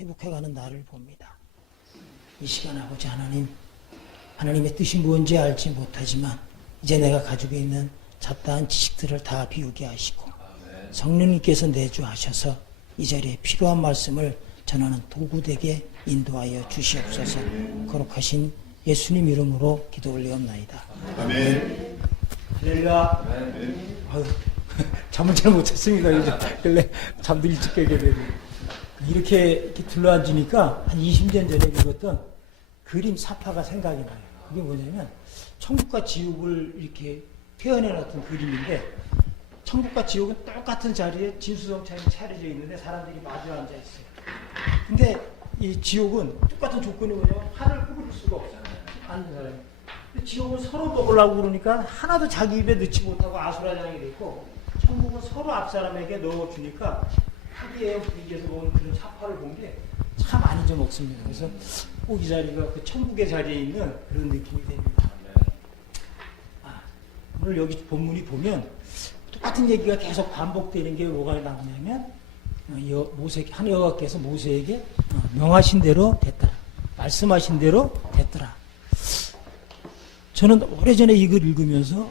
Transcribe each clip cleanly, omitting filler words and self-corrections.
회복해가는 나를 봅니다. 이 시간 아버지 하나님, 하나님의 뜻이 뭔지 알지 못하지만 이제 내가 가지고 있는 잡다한 지식들을 다 비우게 하시고 성령님께서 내주하셔서 이 자리에 필요한 말씀을 전하는 도구되게 인도하여 주시옵소서. 거룩하신 예수님 이름으로 기도 올리옵나이다. 아멘. 할렐루야. 아유, 잠을 잘 못 잤습니다. 근래 잠도 일찍 깨게 되고. 이렇게 둘러앉으니까 한 20년 전에 읽었던 그림 사파가 생각이 나요. 그게 뭐냐면 천국과 지옥을 이렇게 표현해놨던 그림인데, 천국과 지옥은 똑같은 자리에 진수성찬이 차려져 있는데 사람들이 마주 앉아 있어요. 근데 이 지옥은 똑같은 조건이 뭐냐면 하늘 끄부릴 수가 없잖아요. 앉는 사람이. 근데 지옥은 서로 먹으려고 그러니까 하나도 자기 입에 넣지 못하고 아수라장이 됐고, 천국은 서로 앞 사람에게 넣어주니까 하기에 분위기에서 보는 그런 사파를 본 게 참 안 잊어먹습니다. 그래서 꼭 이 자리가 그 천국의 자리에 있는 그런 느낌이 됩니다. 오늘 여기 본문이 보면 똑같은 얘기가 계속 반복되는 게 뭐가 나오냐면, 한 여호와께서 모세에게 명하신 대로 됐더라, 말씀하신 대로 됐더라. 저는 오래전에 이걸 읽으면서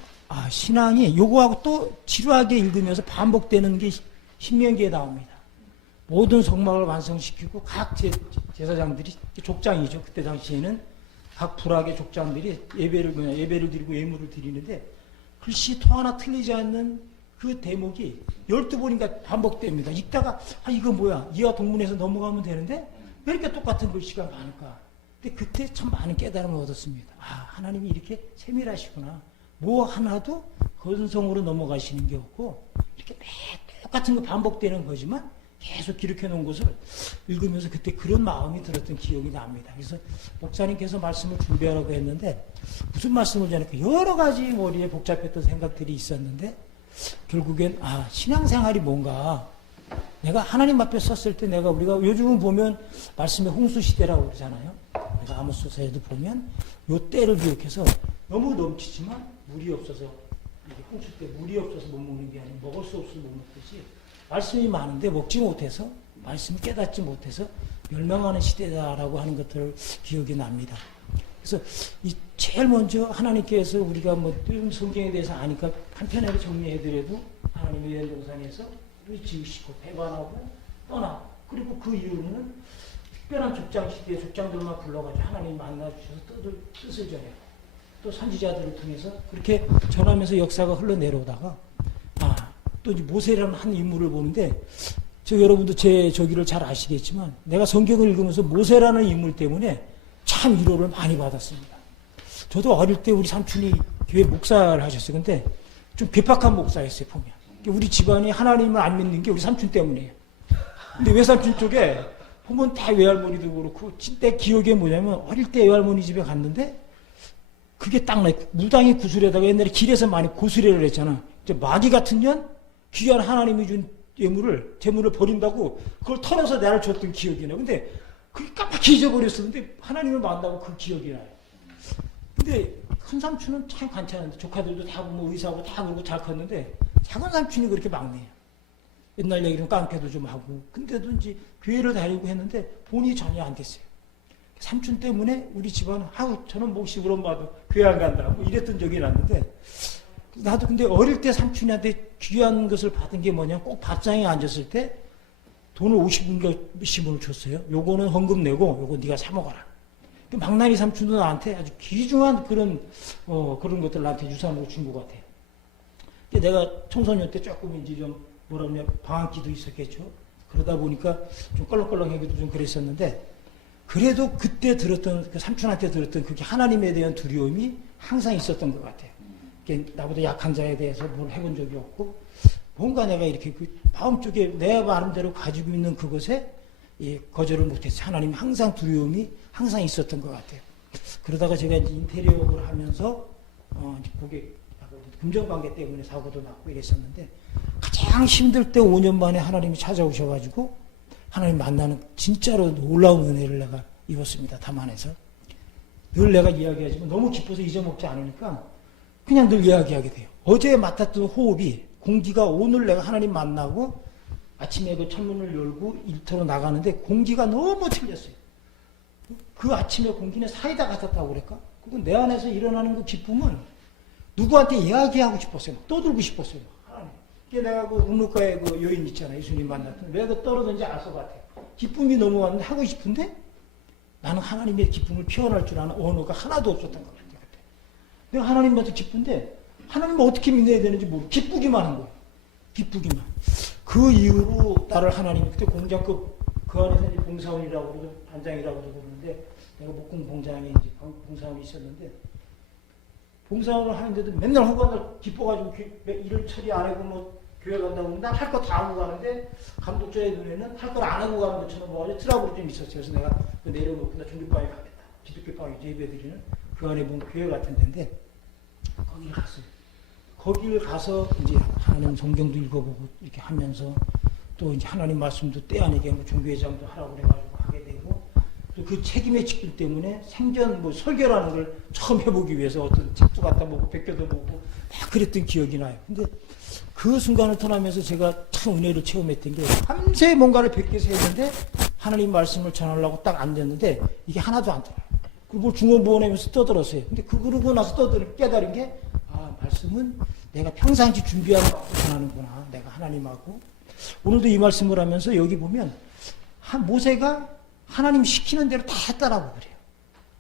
신앙이 요거하고 또 지루하게 읽으면서 반복되는 게 신명기에 나옵니다. 모든 성막을 완성시키고 각 제사장들이, 족장이죠. 그때 당시에는 각 부락의 족장들이 예배를 드리고 예물을 드리는데, 글씨 또 하나 틀리지 않는 그 대목이 12번인가 반복됩니다. 읽다가 이거 뭐야, 이하 동문에서 넘어가면 되는데 왜 이렇게 똑같은 글씨가 많을까. 근데 그때 참 많은 깨달음을 얻었습니다. 하나님이 이렇게 세밀하시구나. 뭐 하나도 건성으로 넘어가시는 게 없고, 이렇게 매 똑같은 거 반복되는 거지만 계속 기록해 놓은 것을 읽으면서 그때 그런 마음이 들었던 기억이 납니다. 그래서 목사님께서 말씀을 준비하라고 했는데 무슨 말씀을 전할까, 여러 가지 머리에 복잡했던 생각들이 있었는데, 결국엔 신앙생활이 뭔가, 내가 하나님 앞에 섰을 때 우리가 요즘은 보면 말씀의 홍수시대라고 그러잖아요. 우리가 아모스서에도 보면 요 때를 기억해서 너무 넘치지만 물이 없어서, 이게 홍수 때 물이 없어서 못 먹는 게 아니고 먹을 수 없어서 못 먹듯이, 말씀이 많은데 먹지 못해서, 말씀을 깨닫지 못해서 멸망하는 시대다라고 하는 것들을 기억이 납니다. 그래서 제일 먼저 하나님께서, 우리가 성경에 대해서 아니까 한편으로 정리해드려도 하나님의 연동산에서 우리 지으시고 배반하고 떠나, 그리고 그 이후로는 특별한 족장 시대에 족장들만 불러가지고 하나님 만나주셔서 뜻을 전해요. 또 선지자들을 통해서 그렇게 전하면서 역사가 흘러내려오다가, 또 모세라는 한 인물을 보는데, 여러분도 제 저기를 잘 아시겠지만 내가 성경을 읽으면서 모세라는 인물 때문에 참 위로를 많이 받았습니다. 저도 어릴 때 우리 삼촌이 교회 목사를 하셨어요. 근데 좀 괴팍한 목사였어요, 보면. 우리 집안이 하나님을 안 믿는 게 우리 삼촌 때문이에요. 근데 외삼촌 쪽에 보면 다 외할머니도 그렇고, 내 기억에 뭐냐면 어릴 때 외할머니 집에 갔는데 그게 딱 무당이 구슬에다가 옛날에 길에서 많이 고수레를 했잖아. 마귀 같은 년 귀한 하나님이 준 재물을 버린다고 그걸 털어서 나를 줬던 기억이 나요. 근데 그게 깜빡히 잊어버렸었는데 하나님을 만나고 그 기억이 나요. 근데 큰 삼촌은 참 괜찮은데, 조카들도 다 의사하고 다 그러고 잘 컸는데 작은 삼촌이 그렇게 막내예요. 옛날 얘기는 깡패도 좀 하고, 근데도 이제 교회를 다니고 했는데 본인이 전혀 안 됐어요. 삼촌 때문에 우리 집안은 저는 시부름 봐도 교회 안 간다 이랬던 적이 났는데, 나도 근데 어릴 때 삼촌한테 귀한 것을 받은 게 뭐냐면, 꼭 밥상에 앉았을 때 돈을 50원을 줬어요. 요거는 헌금 내고 요거 네가 사 먹어라. 망나니 삼촌도 나한테 아주 귀중한 그런 것들 나한테 유산으로 준 것 같아요. 내가 청소년 때 조금 이제 좀 방학기도 있었겠죠. 그러다 보니까 좀 껄렁껄렁하기도 좀 그랬었는데, 그래도 그때 들었던, 삼촌한테 들었던 그게 하나님에 대한 두려움이 항상 있었던 것 같아요. 나보다 약한 자에 대해서 뭘 해본 적이 없고, 뭔가 내가 이렇게 마음속에 내 마음대로 가지고 있는 그것에 거절을 못했어요. 하나님이 항상 두려움이 항상 있었던 것 같아요. 그러다가 제가 인테리어를 하면서 그게 금전관계 때문에 사고도 났고 이랬었는데, 가장 힘들 때 5년 만에 하나님이 찾아오셔가지고 하나님 만나는 진짜로 놀라운 은혜를 내가 입었습니다. 담안에서. 늘 내가 이야기하지만 너무 기뻐서 잊어먹지 않으니까 그냥 늘 이야기하게 돼요. 어제 맡았던 호흡이, 공기가 오늘 내가 하나님 만나고 아침에 그 창문을 열고 일터로 나가는데 공기가 너무 틀렸어요. 그 아침에 공기는 사이다 같았다고 그럴까? 그건 내 안에서 일어나는 그 기쁨은 누구한테 이야기하고 싶었어요. 떠들고 싶었어요. 이게 내가 그 묵묵가의 그 여인 있잖아요. 예수님 만났던. 왜 그 떨어졌는지 알 것 같아요. 기쁨이 너무 왔는데 하고 싶은데 나는 하나님의 기쁨을 표현할 줄 아는 언어가 하나도 없었던 것 같아요. 그때. 내가 하나님한테 기쁜데 하나님을 어떻게 믿어야 되는지 모르고 기쁘기만 한 거예요. 기쁘기만. 그 이후로 나를 하나님 그때 공장급 그 안에서 이제 봉사원이라고 그러고 반장이라고 그러는데 내가 목공 공장에 이제 봉사원이 있었는데 봉사원을 하는데도 맨날 허구한날 기뻐가지고 일을 처리 안 하고 뭐 교회 간다고 하면 난 할 거 다 하고 가는데 감독자의 눈에는 할 걸 안 하고 가는 것처럼 뭐 트러블이 좀 있었어요. 그래서 내가 내려놓고 나 종교방에 가겠다. 기독교방에 예배드리는 그 안에 보면 교회 같은 데인데 거기를 갔어요. 거기를 가서 이제 하나님 성경도 읽어보고 이렇게 하면서 또 이제 하나님 말씀도 때 아니게 뭐 종교회장도 하라고 그래가지고 하게 되고 또 그 책임의 직분 때문에 생전 뭐 설교라는 걸 처음 해보기 위해서 어떤 책도 갖다 보고 베껴도 보고 막 그랬던 기억이 나요. 근데 그 순간을 통하면서 제가 참 은혜를 체험했던 게 밤새 뭔가를 베껴서 했는데 하나님 말씀을 전하려고 딱 앉았는데 이게 하나도 안 들어요. 그리고 뭐 중원부원하면서 떠들었어요. 근데 그러고 나서 깨달은 게 아, 말씀은 내가 평상시 준비하는 거 전하는구나. 내가 하나님하고. 오늘도 이 말씀을 하면서 여기 보면 모세가 하나님 시키는 대로 다 했다라고 그래요.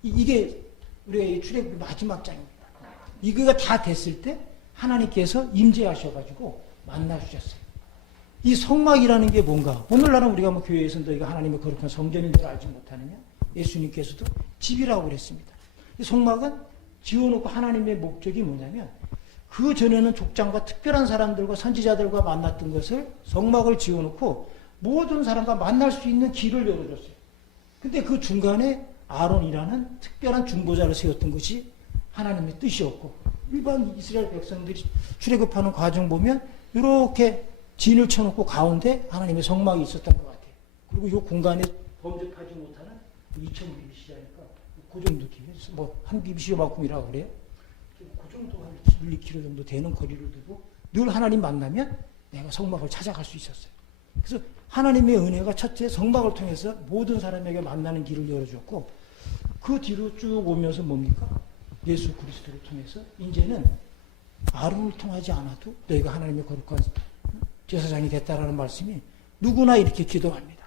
이게 우리가 출애굽 마지막 장입니다. 이거가 다 됐을 때 하나님께서 임재하셔가지고 만나주셨어요. 이 성막이라는 게 뭔가 오늘날은 우리가 뭐 교회에서 너희가 하나님의 거룩한 성전인 줄 알지 못하느냐 예수님께서도 집이라고 그랬습니다. 이 성막은 지어놓고 하나님의 목적이 뭐냐면 그 전에는 족장과 특별한 사람들과 선지자들과 만났던 것을 성막을 지어놓고 모든 사람과 만날 수 있는 길을 열어줬어요. 근데 그 중간에 아론이라는 특별한 중보자를 세웠던 것이 하나님의 뜻이었고 일반 이스라엘 백성들이 출애굽하는 과정 보면 이렇게 진을 쳐놓고 가운데 하나님의 성막이 있었던 것 같아요. 그리고 이 공간에 범접하지 못하는 2000BC니까 그 정도 길이 뭐한 BC만큼이라고 그래요. 그 정도 한 1~2km 정도 되는 거리를 두고 늘 하나님 만나면 내가 성막을 찾아갈 수 있었어요. 그래서 하나님의 은혜가 첫째 성막을 통해서 모든 사람에게 만나는 길을 열어줬고 그 뒤로 쭉 오면서 뭡니까? 예수 그리스도를 통해서 이제는 아론을 통하지 않아도 너희가 하나님의 거룩한 제사장이 됐다라는 말씀이 누구나 이렇게 기도합니다.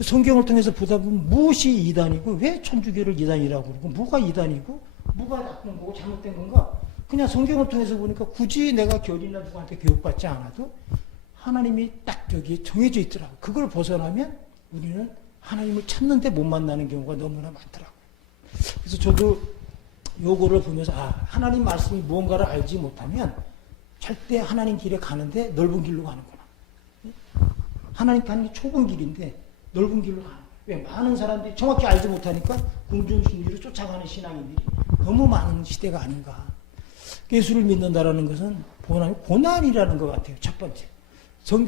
성경을 통해서 보다 보면 무엇이 이단이고 왜 천주교를 이단이라고 그러고 뭐가 이단이고 뭐가 나쁜 거고 잘못된 건가? 그냥 성경을 통해서 보니까 굳이 내가 결이나 누구한테 교육받지 않아도 하나님이 딱 여기에 정해져 있더라고요. 그걸 벗어나면 우리는 하나님을 찾는데 못 만나는 경우가 너무나 많더라고요. 그래서 저도 요거를 보면서 하나님 말씀이 무언가를 알지 못하면 절대 하나님 길에 가는데 넓은 길로 가는구나. 하나님 가는 게 좁은 길인데 넓은 길로 가는 거예요. 왜? 많은 사람들이 정확히 알지 못하니까 궁중심리로 쫓아가는 신앙인들이 너무 많은 시대가 아닌가. 예수를 믿는다라는 것은 고난이라는 것 같아요. 첫 번째.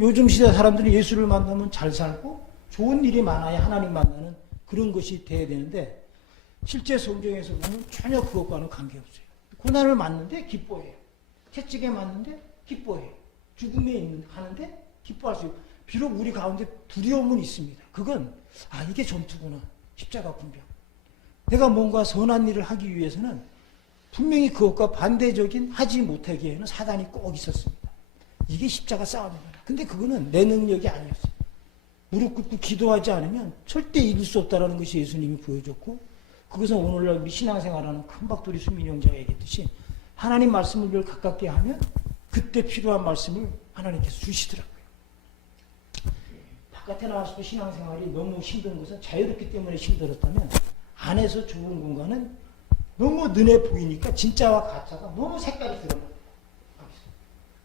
요즘 시대 사람들이 예수를 만나면 잘 살고 좋은 일이 많아야 하나님 만나는 그런 것이 돼야 되는데 실제 성경에서 보면 전혀 그것과는 관계없어요. 고난을 맞는데 기뻐해요. 채찍에 맞는데 기뻐해요. 죽음에 하는데 기뻐할 수 있고 비록 우리 가운데 두려움은 있습니다. 그건 이게 전투구나. 십자가 분별. 내가 뭔가 선한 일을 하기 위해서는 분명히 그것과 반대적인 하지 못하기에는 사단이 꼭 있었습니다. 이게 십자가 싸움이구나. 근데 그거는 내 능력이 아니었어요. 무릎 꿇고 기도하지 않으면 절대 이길 수 없다는 것이 예수님이 보여줬고 그것은 오늘날 우리 신앙생활하는 큰박돌이 수민 형제가 얘기했듯이 하나님 말씀을 늘 가깝게 하면 그때 필요한 말씀을 하나님께서 주시더라고요. 바깥에 나와서도 신앙생활이 너무 힘든 것은 자유롭기 때문에 힘들었다면 안에서 좁은 공간은 너무 눈에 보이니까 진짜와 가짜가 너무 색깔이 드러나요.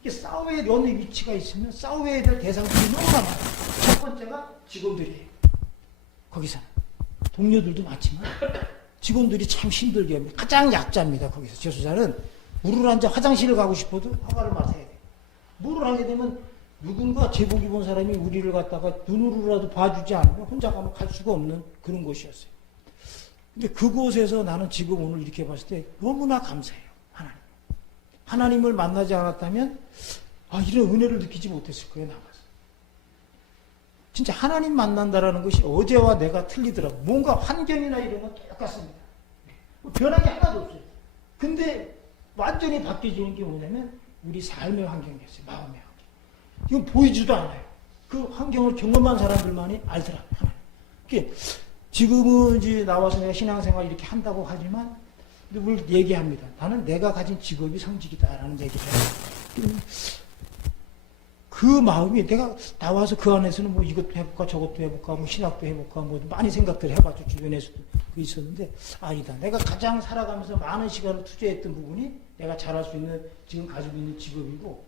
이게 싸워야 될 어느 위치가 있으면 싸워야 될 대상들이 너무 많아요. 첫 번째가 직원들이에요. 거기서는. 동료들도 많지만 직원들이 참 힘들게 합니다. 가장 약자입니다. 거기서 재수자는 물을 한 잔 화장실을 가고 싶어도 허가를 맡아야 돼요. 물을 하게 되면 누군가 제복 입은 사람이 우리를 갖다가 눈으로라도 봐주지 않으면 혼자 가면 갈 수가 없는 그런 곳이었어요. 근데 그곳에서 나는 지금 오늘 이렇게 봤을 때 너무나 감사해요. 하나님을 만나지 않았다면 이런 은혜를 느끼지 못했을 거예요. 남아서. 진짜 하나님 만난다라는 것이 어제와 내가 틀리더라고. 뭔가 환경이나 이런 건 똑같습니다. 변한 게 하나도 없어요. 근데 완전히 바뀌어지는 게 뭐냐면 우리 삶의 환경이었어요. 마음의 환경. 이건 보이지도 않아요. 그 환경을 경험한 사람들만이 알더라고요. 지금은 이제 나와서 내가 신앙생활 이렇게 한다고 하지만 늘 얘기합니다. 나는 내가 가진 직업이 성직이다라는 얘기를 해요. 그 마음이 내가 나와서 그 안에서는 뭐 이것도 해볼까 저것도 해볼까 뭐 신학도 해볼까 뭐 많이 생각들 해봤죠. 주변에서도 있었는데 아니다. 내가 가장 살아가면서 많은 시간을 투자했던 부분이 내가 잘할 수 있는 지금 가지고 있는 직업이고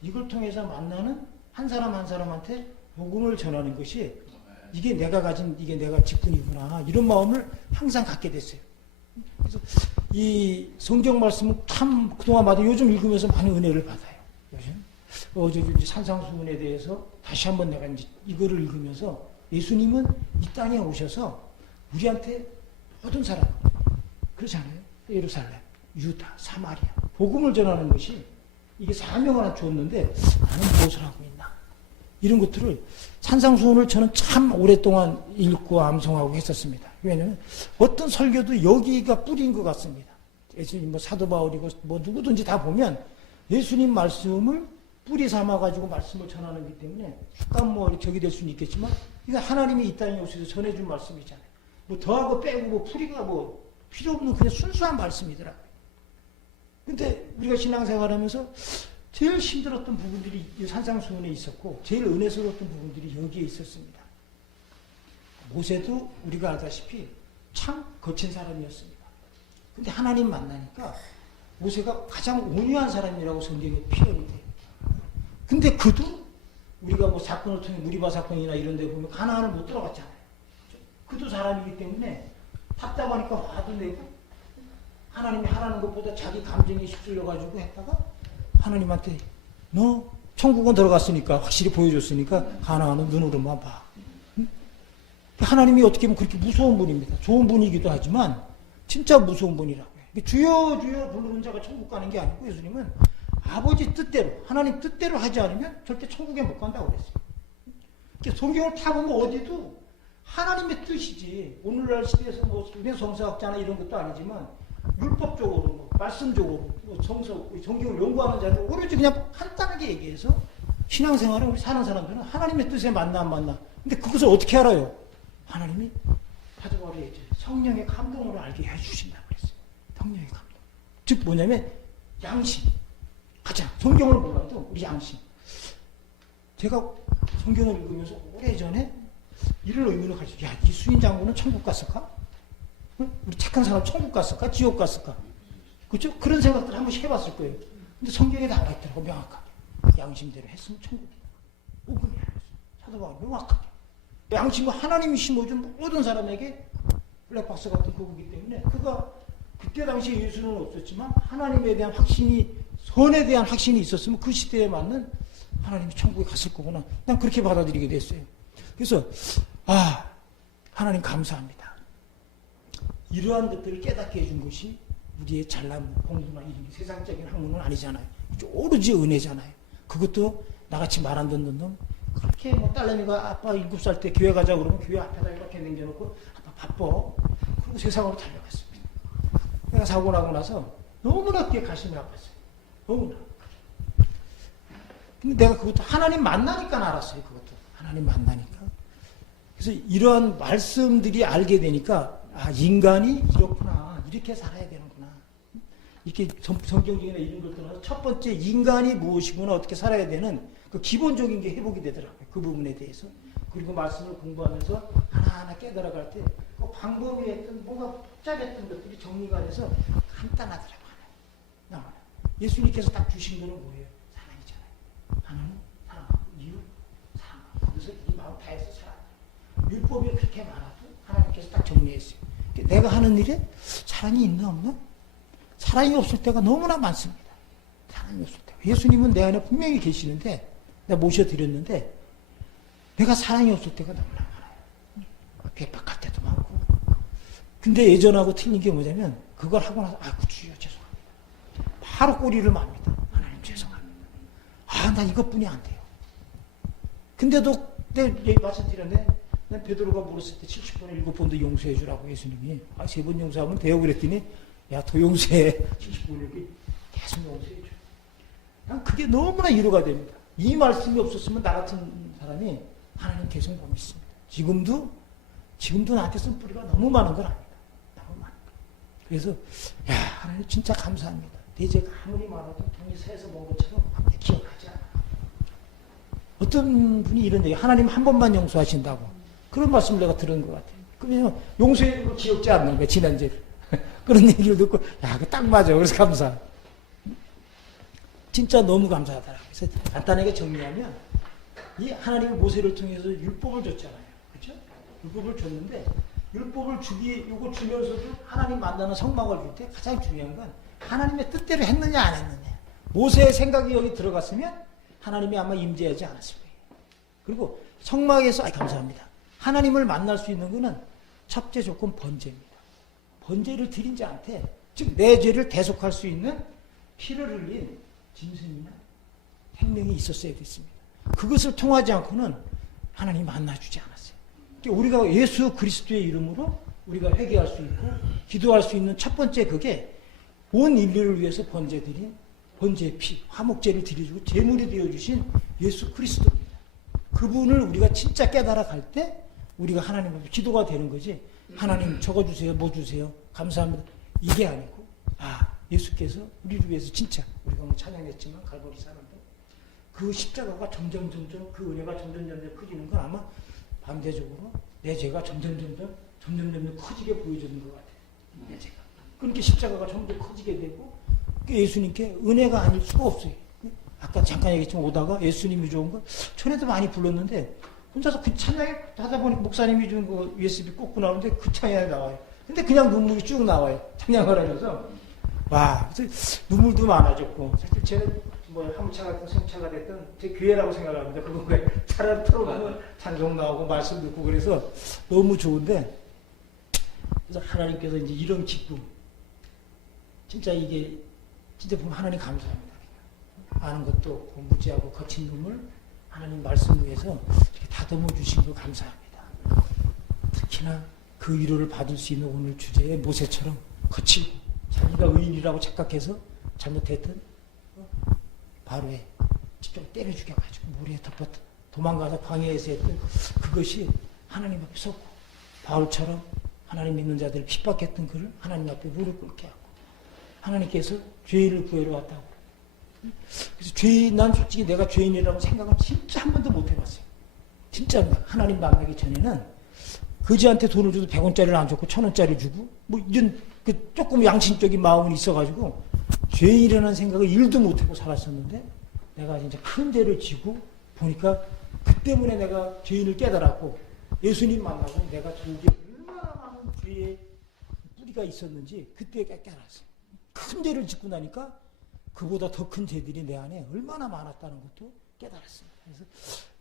이걸 통해서 만나는 한 사람 한 사람한테 복음을 전하는 것이 이게 내가 가진 이게 내가 직분이구나 이런 마음을 항상 갖게 됐어요. 그래서 이 성경 말씀은 참 그동안 요즘 읽으면서 많은 은혜를 받아요. 요즘 어제 산상수훈에 대해서 다시 한번 내가 이제 이거를 읽으면서 예수님은 이 땅에 오셔서 우리한테 모든 사람 그렇잖아요. 예루살렘, 유다, 사마리아 복음을 전하는 것이 이게 사명을 하나 줬는데 나는 무엇을 하고 있나 이런 것들을 산상수훈을 저는 참 오랫동안 읽고 암송하고 했었습니다. 왜냐하면 어떤 설교도 여기가 뿌리인 것 같습니다. 예수님 뭐 사도 바울이고 뭐 누구든지 다 보면 예수님 말씀을 뿌리 삼아가지고 말씀을 전하는 거기 때문에 약간 뭐 적이 될 수는 있겠지만 이거 하나님이 이 땅에 오셔서 전해준 말씀이잖아요. 뭐 더하고 빼고 뭐 뿌리가 뭐 필요 없는 그냥 순수한 말씀이더라고요. 근데 우리가 신앙생활하면서 제일 힘들었던 부분들이 산상수훈에 있었고 제일 은혜스러웠던 부분들이 여기에 있었습니다. 모세도 우리가 알다시피 참 거친 사람이었습니다. 근데 하나님 만나니까 모세가 가장 온유한 사람이라고 성경에 표현이 돼요. 근데 그도 우리가 뭐 사건을 통해 무리바 사건이나 이런 데 보면 가나안을 못 들어갔잖아요. 그도 사람이기 때문에 답답하니까 화도 내고 하나님이 하라는 것보다 자기 감정에 휩쓸려가지고 했다가 하나님한테 너 천국은 들어갔으니까 확실히 보여줬으니까 가나안은 눈으로만 봐. 하나님이 어떻게 보면 그렇게 무서운 분입니다. 좋은 분이기도 하지만 진짜 무서운 분이라고요. 주여 주여 부르는 자가 천국 가는 게 아니고 예수님은 아버지 뜻대로 하나님 뜻대로 하지 않으면 절대 천국에 못 간다고 그랬어요. 성경을 다 보면 어디도 하나님의 뜻이지 오늘날 시대에서 뭐 성서학자나 이런 것도 아니지만 율법적으로 뭐 말씀적으로 뭐 성경을 연구하는 자들 오로지 그냥 간단하게 얘기해서 신앙생활을 우리 사는 사람들은 하나님의 뜻에 맞나 안 맞나 근데 그것을 어떻게 알아요? 하나님이 사도바울이 얘기했죠. 성령의 감동으로 알게 해주신다고 그랬어요. 성령의 감동. 즉 뭐냐면 양심. 가장 성경을 몰라도 우리 양심. 제가 성경을 읽으면서 오래전에 이런 의문을 가지고 야, 이수인 장군은 천국 갔을까? 응? 우리 착한 사람 천국 갔을까? 지옥 갔을까? 그렇죠? 그런 생각들 한 번씩 해봤을 거예요. 근데 성경에 나와 있더라고 명확하게. 양심대로 했으면 천국이다. 오금이 아니었어. 사도바울이 명확하게. 양심은 하나님이 심어준 모든 사람에게 블랙박스 같은 거기 때문에 그가 그때 당시에 예수는 없었지만 하나님에 대한 확신이 선에 대한 확신이 있었으면 그 시대에 맞는 하나님이 천국에 갔을 거구나. 난 그렇게 받아들이게 됐어요. 그래서 하나님 감사합니다. 이러한 것들을 깨닫게 해준 것이 우리의 잘난 공부나 이런 세상적인 학문은 아니잖아요. 오로지 은혜잖아요. 그것도 나같이 말 안 듣는 놈 그렇게 뭐 딸내미가 아빠 7살 때 교회 가자 그러면 교회 앞에다 이렇게 남겨놓고 아빠 바빠. 그리고 세상으로 달려갔습니다. 내가 사고 나고 나서 너무나 그게 가슴이 아팠어요. 너무나. 근데 내가 그것도 하나님 만나니까 알았어요. 그것도 하나님 만나니까. 그래서 이러한 말씀들이 알게 되니까 인간이 이렇구나. 이렇게 살아야 되는구나. 이렇게 성경적이나 이런 것들은 첫 번째 인간이 무엇이구나 어떻게 살아야 되는 그 기본적인 게 회복이 되더라고요. 그 부분에 대해서. 그리고 말씀을 공부하면서 하나하나 깨달아갈 때 그 방법이 했던 뭔가 복잡했던 것들이 정리가 돼서 간단하더라고요. 하나. 예수님께서 딱 주신 거는 뭐예요? 사랑이잖아요. 하나는 사랑하고 이유 사랑하고 그래서 이 마음 다해서 사랑. 율법이 그렇게 많아도 하나님께서 딱 정리했어요. 내가 하는 일에 사랑이 있나 없나? 사랑이 없을 때가 너무나 많습니다. 사랑이 없을 때. 예수님은 내 안에 분명히 계시는데 내가 모셔드렸는데 내가 사랑이 없을 때가 너무나 많아요. 배박할 때도 많고. 근데 예전하고 틀린 게 뭐냐면 그걸 하고 나서 주여 죄송합니다. 바로 꼬리를 맙니다. 하나님 죄송합니다. 나 이것뿐이 안 돼요. 근데도 근데 말씀드렸네. 난 베드로가 물었을 때 70번에 7번도 용서해 주라고 예수님이. 3번 용서하면 돼요. 그랬더니 야, 더 용서해. 70번에 이렇게 계속 용서해 줘. 난 그게 너무나 위로가 됩니다. 이 말씀이 없었으면 나 같은 사람이 하나님 계속 못 믿습니다. 지금도 나한테 쓴 뿌리가 너무 많은 걸 압니다. 너무 많은 거. 그래서 야, 하나님 진짜 감사합니다. 대제가 아무리 많아도 돈이 새서 본 것처럼 기억하지 않아. 어떤 분이 이런 얘기, 하나님 한 번만 용서하신다고. 그런 말씀을 내가 들은 것 같아요. 그러면 용서해 주고 기억지 않는 거야, 지난 죄를. 그런 얘기를 듣고, 야, 그 딱 맞아. 그래서 감사. 진짜 너무 감사하더라고요. 그래서 간단하게 정리하면, 이 하나님이 모세를 통해서 율법을 줬잖아요. 그죠? 율법을 줬는데, 율법을 요거 주면서도 하나님 만나는 성막을 줄 때 가장 중요한 건 하나님의 뜻대로 했느냐, 안 했느냐. 모세의 생각이 여기 들어갔으면 하나님이 아마 임재하지 않았을 거예요. 그리고 성막에서, 감사합니다. 하나님을 만날 수 있는 것은 첫째 조건 번제입니다. 번제를 드린 자한테, 즉 내 죄를 대속할 수 있는 피를 흘린 짐승이나 생명이 있었어야 됐습니다. 그것을 통하지 않고는 하나님이 만나주지 않았어요. 그러니까 우리가 예수 그리스도의 이름으로 우리가 회개할 수 있고 기도할 수 있는 첫 번째 그게 온 인류를 위해서 번제드린 번제의 피, 화목제를 드려주고 제물이 되어주신 예수 그리스도입니다. 그분을 우리가 진짜 깨달아 갈 때 우리가 하나님 앞에 기도가 되는 거지. 하나님 저거 주세요, 뭐 주세요, 감사합니다. 이게 아니고, 예수께서 우리를 위해서 진짜, 우리가 뭐 찬양했지만 갈보리 사람도 그 십자가가 점점 그 은혜가 점점 커지는 건 아마 반대적으로 내 죄가 점점 커지게 보여주는 것 같아요. 내 죄가. 그렇게 십자가가 점점 커지게 되고 예수님께 은혜가 아닐 수가 없어요. 아까 잠깐 얘기했지만 오다가 예수님이 좋은 거 전에도 많이 불렀는데 혼자서 그 찬양에 하다 보니 목사님이 준 그 USB 꽂고 나오는데 그 찬양이 나와요. 근데 그냥 눈물이 쭉 나와요. 찬양을 하면서. 와, 그래서 눈물도 많아졌고. 사실 쟤는 뭐 함차가 됐든 성차가 됐든 제 교회라고 생각합니다. 그거 차라리 틀어보면 찬송 나오고 말씀 듣고 그래서 너무 좋은데. 그래서 하나님께서 이제 이런 기쁨. 진짜 이게, 진짜 보면 하나님 감사합니다. 아는 것도 없고 무지하고 거친 놈을 하나님 말씀 위해서 이렇게 다듬어 주신 거 감사합니다. 특히나 그 위로를 받을 수 있는 오늘 주제에 모세처럼 거칠고 자기가 의인이라고 착각해서 잘못했던 바로에 직접 때려 죽여가지고 모래에 덮어 도망가서 광야에서 했던 그것이 하나님 앞에 섰고 바울처럼 하나님 믿는 자들을 핍박했던 그를 하나님 앞에 무릎 꿇게 하고 하나님께서 죄인을 구해러 왔다고. 그래서 난 솔직히 내가 죄인이라고 생각은 진짜 한 번도 못 해봤어요. 진짜 하나님 만나기 전에는 그지한테 돈을 줘도 100원짜리를 안 줬고 1000원짜리 주고 뭐 이런 그 조금 양심적인 마음이 있어가지고 죄인이라는 생각을 1도 못 하고 살았었는데 내가 진짜 큰 죄를 지고 보니까 그 때문에 내가 죄인을 깨달았고 예수님 만나고 내가 저게 얼마나 많은 죄의 뿌리가 있었는지 그때 깨달았어요. 큰 죄를 짓고 나니까 그보다 더 큰 죄들이 내 안에 얼마나 많았다는 것도 깨달았습니다. 그래서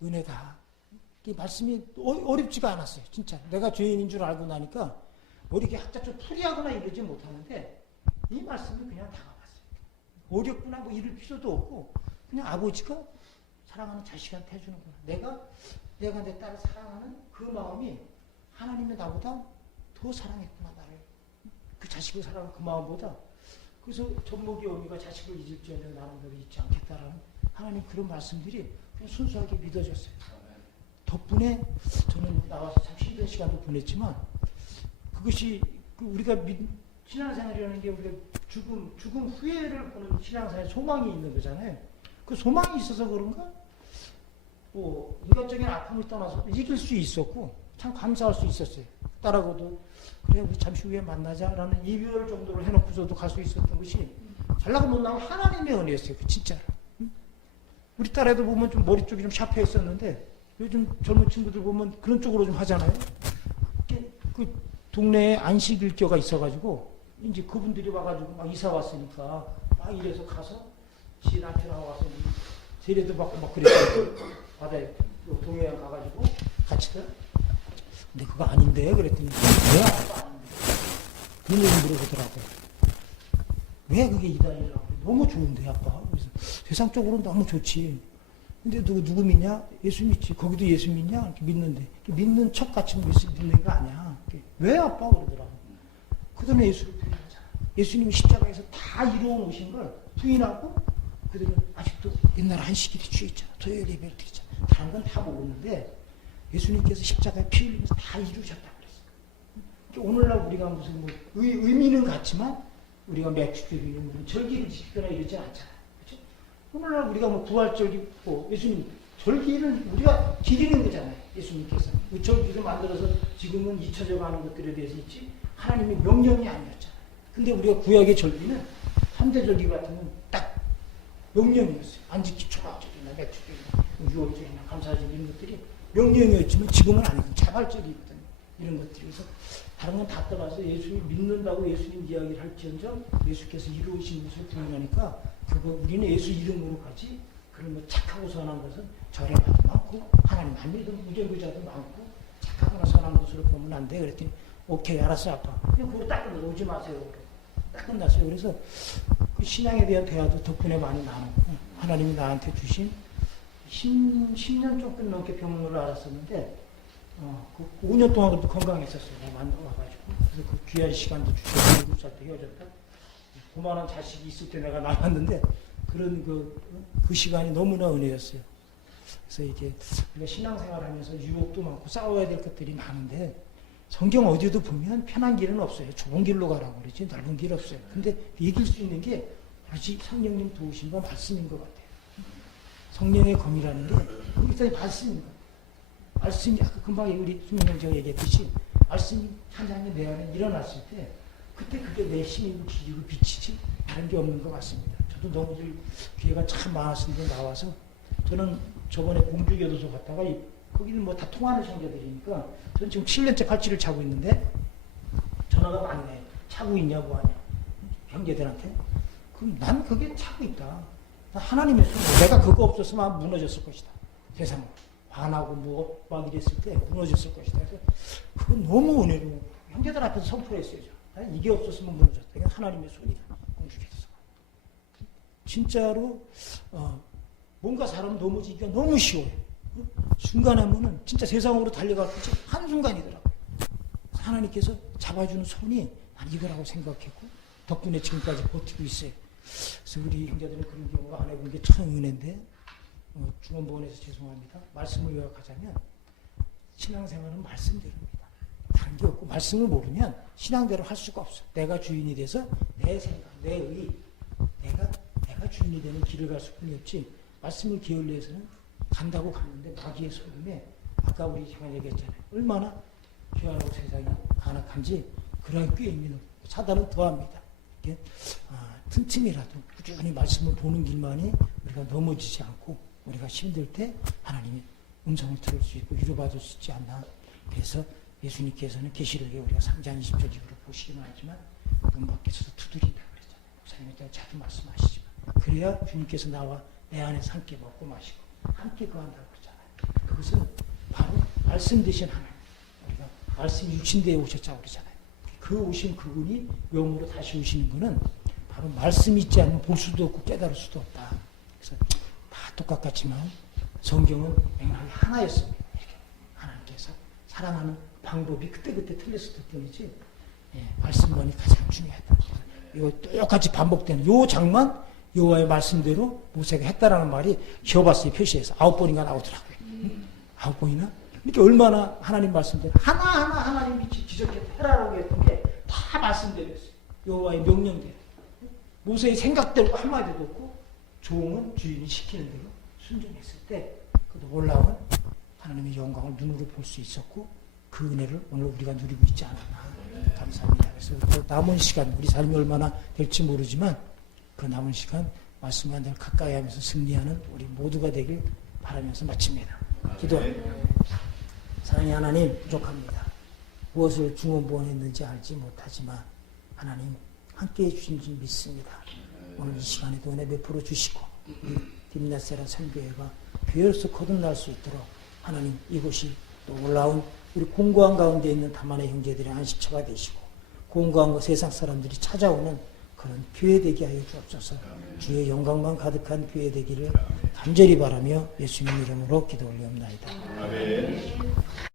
은혜다. 이 말씀이 어렵지가 않았어요. 진짜. 내가 죄인인 줄 알고 나니까 어렵게 학자 좀 풀이하거나 이러지 못하는데 이 말씀이 그냥 다가왔어요. 어렵구나 뭐 이럴 필요도 없고 그냥 아버지가 사랑하는 자식한테 해주는 거야. 내가 내 딸을 사랑하는 그 마음이 하나님이 나보다 더 사랑했구나 나를. 그 자식을 사랑하는 그 마음보다. 그래서 젖먹이 어미가 자식을 잊을지언정 나는 너를 잊지 않겠다라는 하나님 그런 말씀들이 그냥 순수하게 믿어졌어요. 덕분에 저는 나와서 참 힘든 시간도 보냈지만 그것이 우리가 신앙생활이라는 게 우리가 죽음 후회를 보는 신앙생활에 소망이 있는 거잖아요. 그 소망이 있어서 그런가? 뭐 인간적인 아픔을 떠나서 이길 수 있었고 참 감사할 수 있었어요. 딸하고도 그래 우리 잠시 후에 만나자라는 이별 정도로 해놓고서도 갈 수 있었던 것이 잘나고 못나고 하나님의 은혜였어요. 진짜로. 우리 딸애도 보면 좀 머리 쪽이 좀 샤프해 있었는데 요즘 젊은 친구들 보면 그런 쪽으로 좀 하잖아요. 그 동네에 안식일교가 있어가지고 이제 그분들이 와가지고 막 이사 왔으니까 막 이래서 가서 지 남편하고 와서 세례도 받고 막 그랬어요. 바다에 동해안 가가지고 같이 가. 근데 그거 아닌데 그랬더니 왜 아빠 아닌데? 그런 얘기 물어보더라고. 왜 그게 이단이라고? 너무 좋은데 아빠. 그래서 세상적으로는 너무 좋지. 근데 누구 믿냐? 예수 믿지. 거기도 예수 믿냐? 이렇게 믿는데. 믿는 척같이 예수 믿는 거 아니야. 왜 아빠? 그러더라고. 그 다음에 예수를 부인하잖아. 예수님이 십자가에서 다 이루어 오신 걸 부인하고, 그들은 아직도 옛날 안식일에 취해 있잖아. 토요일 예배를 드리잖아. 다른 건 다 모르는데, 예수님께서 십자가에 피 흘리면서 다 이루셨다고 그랬어. 오늘날 우리가 무슨 뭐 의미는 같지만, 우리가 맥주들이는 뭐 절기를 지키거나 이러지 않잖아. 오늘날 우리가 뭐 부활절기, 뭐 예수님 절기를 우리가 기리는 거잖아요. 예수님께서. 그 절기를 만들어서 지금은 잊혀져 가는 것들에 대해서 있지, 하나님의 명령이 아니었잖아요. 근데 우리가 구약의 절기는 3대 절기 같은 건 딱 명령이었어요. 안 지키 초막절이나 맥주절이나 유월절이나 감사절 이런 것들이 명령이었지만 지금은 아니고 자발절이거든요. 이런 것들이. 그래서 다른 건 다 떠나서 예수님 믿는다고 예수님 이야기를 할지언정 예수께서 이루어진 것을 부인하니까 그거 우리는 예수 이름으로 가지 그런 뭐 착하고 선한 것은 절에가도 많고 하나님 안 믿는 무죄부자도 많고 착하거나 선한 것으로 보면 안 돼. 그랬더니 오케이 알았어 아빠. 그냥 그거 딱 끝나서 오지 마세요. 딱 끝났어요. 그래서 그 신앙에 대한 대화도 덕분에 많이 나누고 하나님이 나한테 주신 10년 조금 넘게 병원을 알았었는데 그 5년 동안 그래도 건강했었어요. 와가지고. 그래서 그 귀한 시간도 주셔서 7살 때 헤어졌다. 고만한 자식이 있을 때 내가 나왔는데 그런 그 시간이 너무나 은혜였어요. 그래서 이게 우리가 신앙생활 하면서 유혹도 많고 싸워야 될 것들이 많은데 성경 어디도 보면 편한 길은 없어요. 좁은 길로 가라고 그러지 넓은 길 없어요. 근데 이길 수 있는 게 오로지 성령님 도우심과 말씀인 것 같아요. 성령의 검이라는 게 일단 말씀입니다. 말씀이 아까 금방 우리 수명형 제가 얘기했듯이 말씀이 한 장이 내 안에 일어났을 때 그때 그게 내 힘이고 기리고 비치지 다른 게 없는 것 같습니다. 저도 너무 기회가 참 많았는데 나와서 저는 저번에 공주교도소 갔다가 거기는 뭐 다 통하는 성교들이니까 저는 지금 7년째 팔찌를 차고 있는데 전화가 많이 와요. 차고 있냐고 하냐 형제들한테. 그럼 난 그게 차고 있다. 하나님의 손. 내가 그거 없었으면 무너졌을 것이다. 세상은. 반하고 뭐 막 이랬을 때 무너졌을 것이다. 그래서 그건 너무 은혜로 형제들 앞에서 선포했어요. 이게 없었으면 무너졌다. 이건 하나님의 손이다. 공주께서. 진짜로 뭔가 사람 넘어지기가 너무 쉬워요. 순간하면은 진짜 세상으로 달려갈 때 한순간이더라고요. 하나님께서 잡아주는 손이 난 이거라고 생각했고 덕분에 지금까지 버티고 있어요. 그래서 우리 형제들은 그런 경우가 안 해본 게 참 은혜인데 중원본에서 죄송합니다. 말씀을 요약하자면 신앙생활은 말씀대로입니다. 다른 게 없고 말씀을 모르면 신앙대로 할 수가 없어. 내가 주인이 돼서 내 생각, 내 의, 내가 주인이 되는 길을 갈 수뿐이 없지. 말씀을 게을리해서는 간다고 갔는데 마귀의 속임에 아까 우리 제가 얘기했잖아요. 얼마나 죄악하고 세상이 간악한지 그러한 꾀임에는 사단은 더합니다. 이게 틈틈이라도 꾸준히 말씀을 보는 길만이 우리가 넘어지지 않고 우리가 힘들 때 하나님의 음성을 들을 수 있고 위로받을 수 있지 않나. 그래서 예수님께서는 계시록에 우리가 3장 20절 이후로 보시기만 하지만 문 밖에서도 두드린다 그랬잖아요. 목사님이 자주 말씀하시지만 그래야 주님께서 나와 내 안에서 함께 먹고 마시고 함께 거한다고 그러잖아요. 그것은 바로 말씀 되신 하나님. 우리가 말씀이 육신대에 오셨자고 그러잖아요. 그 오신 그분이 영으로 다시 오시는 것은 바로 말씀이 있지 않으면 볼 수도 없고 깨달을 수도 없다. 그래서 다 똑같지만 성경은 맹하게 하나였습니다. 이렇게 하나님께서 사랑하는 방법이 그때그때 틀렸을 뿐이지 말씀만이 가장 중요하다. 이거 똑같이 반복되는 요 장만 여호와의 말씀대로 모세가 했다라는 말이 여호와서의 표시에서 9번인가 나오더라고요. 9번이나? 이렇게 얼마나 하나님 말씀대로 하나하나 하나님이 지적했다 해라라고 했던 게 다 말씀대로였어요. 여호와의 명령대로. 모세의 생각대로 한마디도 없고 종은 주인이 시키는 대로 순종했을 때 그 놀라운 하나님의 영광을 눈으로 볼 수 있었고 그 은혜를 오늘 우리가 누리고 있지 않았나. 감사합니다. 그래서 또 남은 시간 우리 삶이 얼마나 될지 모르지만 그 남은 시간 말씀과 늘 가까이 하면서 승리하는 우리 모두가 되길 바라면서 마칩니다. 기도합니다. 사랑의 하나님 부족합니다. 무엇을 중원부원했는지 알지 못하지만 하나님 함께해 주신 줄 믿습니다. 오늘 이 시간에도 은혜 베풀어 주시고 딥네스라 선교회가 비로소 거듭날 수 있도록 하나님 이곳이 또 놀라운 우리 공고한 가운데 있는 다만의 형제들의 안식처가 되시고 공고한 거 세상 사람들이 찾아오는 그 그런 교회 되게 하여 주옵소서. 주의 영광만 가득한 교회 되기를 간절히 바라며 예수님 이름으로 기도 올리옵나이다. 아멘.